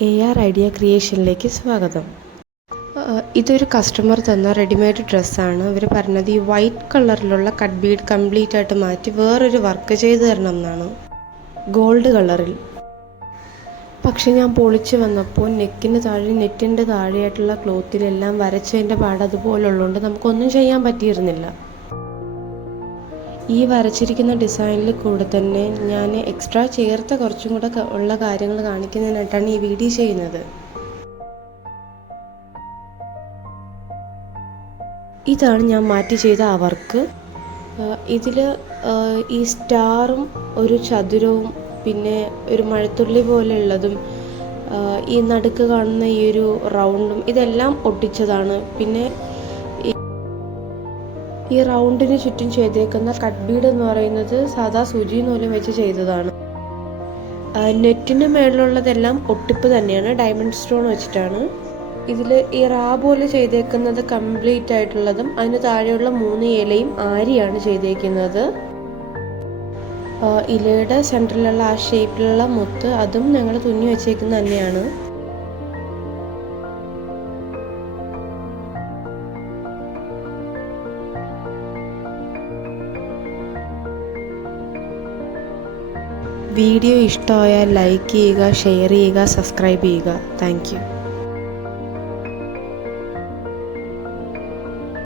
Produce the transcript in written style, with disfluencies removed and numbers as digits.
AR idea ക്രിയേഷനിലേക്ക് സ്വാഗതം. ഇതൊരു customer തന്ന റെഡിമെയ്ഡ് ഡ്രസ്സാണ്. അവർ പറഞ്ഞത് ഈ വൈറ്റ് കളറിലുള്ള കട്ട് ബീഡ് കംപ്ലീറ്റ് ആയിട്ട് മാറ്റി വേറൊരു വർക്ക് ചെയ്ത് തരണം എന്നാണ്, ഗോൾഡ് കളറിൽ. പക്ഷെ ഞാൻ പൊളിച്ച് വന്നപ്പോൾ നെറ്റിൻ്റെ താഴെയായിട്ടുള്ള ക്ലോത്തിലെല്ലാം വരച്ചതിൻ്റെ പാട് അതുപോലുള്ളതുകൊണ്ട് നമുക്കൊന്നും ചെയ്യാൻ പറ്റിയിരുന്നില്ല. ഈ വരച്ചിരിക്കുന്ന ഡിസൈനിൽ കൂടെ തന്നെ ഞാൻ എക്സ്ട്രാ ചേർത്ത കുറച്ചും കൂടെ ഉള്ള കാര്യങ്ങൾ കാണിക്കുന്നതിനായിട്ടാണ് ഈ വീഡിയോ ചെയ്യുന്നത്. ഇതാണ് ഞാൻ മാറ്റി ചെയ്ത ആ വർക്ക്. ഇതിൽ ഈ സ്റ്റാറും ഒരു ചതുരവും പിന്നെ ഒരു മഴത്തുള്ളി പോലെയുള്ളതും ഈ നടുക്ക് കാണുന്ന ഈ ഒരു റൗണ്ടും ഇതെല്ലാം ഒട്ടിച്ചതാണ്. പിന്നെ ഈ റൗണ്ടിന് ചുറ്റും ചെയ്തേക്കുന്ന കട്ട് ബീഡ് എന്ന് പറയുന്നത് സാധാ സൂചി നൂലും വെച്ച് ചെയ്തതാണ്. നെറ്റിന് മേളിലുള്ളതെല്ലാം ഒട്ടിപ്പ് തന്നെയാണ്, ഡയമണ്ട് സ്റ്റോൺ വെച്ചിട്ടാണ്. ഇതിൽ ഈ റാ പോലെ ചെയ്തേക്കുന്നത് കംപ്ലീറ്റ് ആയിട്ടുള്ളതും അതിന് താഴെയുള്ള 3 ഇലയും ആരിയാണ് ചെയ്തേക്കുന്നത്. ഇലയുടെ സെൻറ്ററിലുള്ള ആ ഷേപ്പിലുള്ള മുത്ത് അതും ഞങ്ങൾ തുന്നി വെച്ചേക്കുന്നത് തന്നെയാണ്. വീഡിയോ ഇഷ്ടമായാൽ ലൈക്ക് ചെയ്യുക, ഷെയർ ചെയ്യുക, സബ്സ്ക്രൈബ് ചെയ്യുക. Thank you.